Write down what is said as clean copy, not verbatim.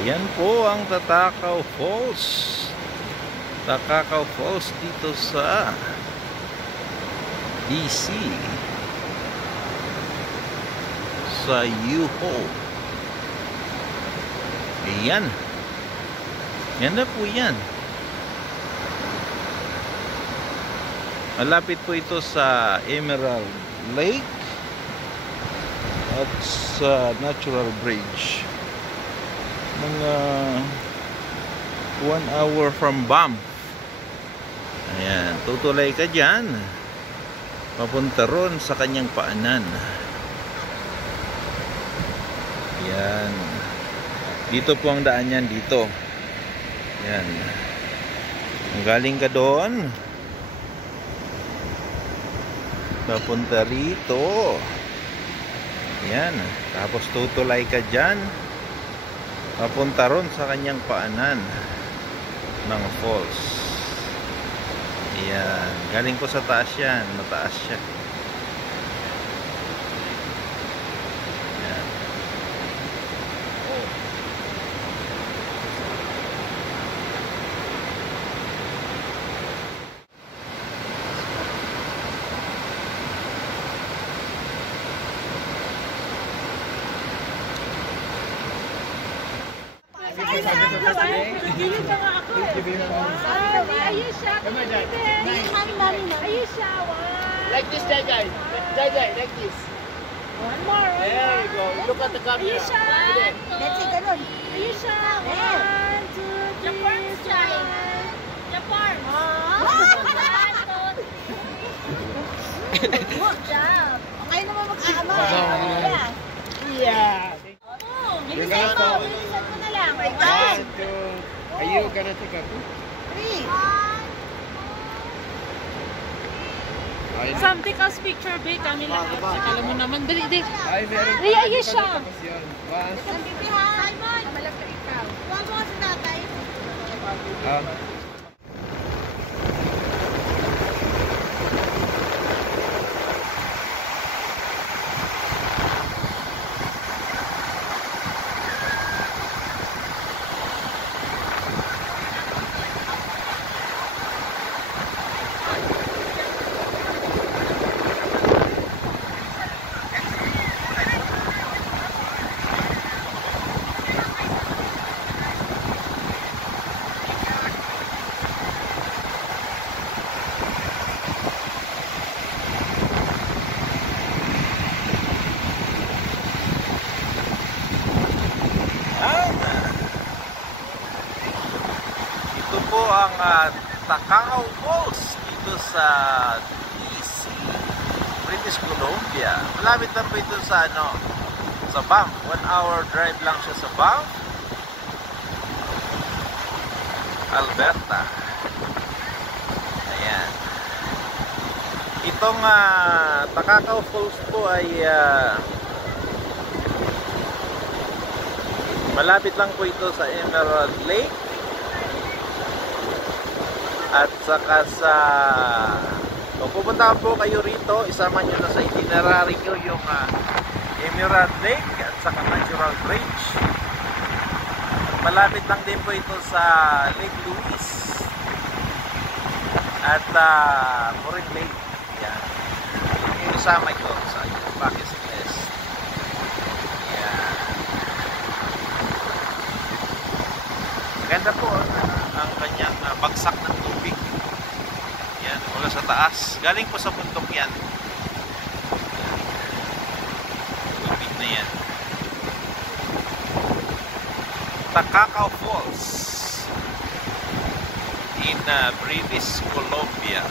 Yan po ang Takakaw Falls. Takakaw Falls dito sa DC, sa Yuho. Ayan. Yan na po yan. Malapit po ito sa Emerald Lake at sa Natural Bridge. Mga 1 hour from Banff. Ayan, tutulay ka dyan papunta ron sa kanyang paanan. Ayan, dito po ang daan yan, dito. Ayan, galing ka doon papunta rito. Ayan, tapos tutulay ka dyan papunta ron sa kanyang paanan ng falls. Ayan, galing ko sa taas yan, mataas siya. Ayan. Like this, Jai, like this. One more. There you go. Look at the camera. Ayusha. Let's say ganun. Ayusha. 1, 2, 3. Japan style. Japan. Good job. Okay naman mag-aama. Yeah. Bilisan mo. Bilisan mo na lang. Are you gonna take a picture? 3. Sam, take us picture, babe. Kami lahat. Alam mo naman. Dali, dali. Ay, meron Ria, Ayusha. Ang bibihan. Malapit ikaw. Huwag mo sa tatay. Ito po ang Takakaw Falls dito sa DC, British Columbia. Malapit na po ito sa sa Banff. 1 hour drive lang siya sa Banff, Alberta. Ayan. Itong Takakaw Falls po ay malapit lang po ito sa Emerald Lake at saka sa So pupunta po kayo rito, isama nyo na sa itinerary nyo yung Emerald Lake at saka Natural Bridge. Malapit lang din po ito sa Lake Louise at Morin Lake. Yan. Yung isama ito sa package list. Yan. Maganda po ang kanyang bagsak ng tubig. Yan, mula sa taas. Galing po sa bundok yan. Tubig na yan. Takakaw Falls in British Columbia.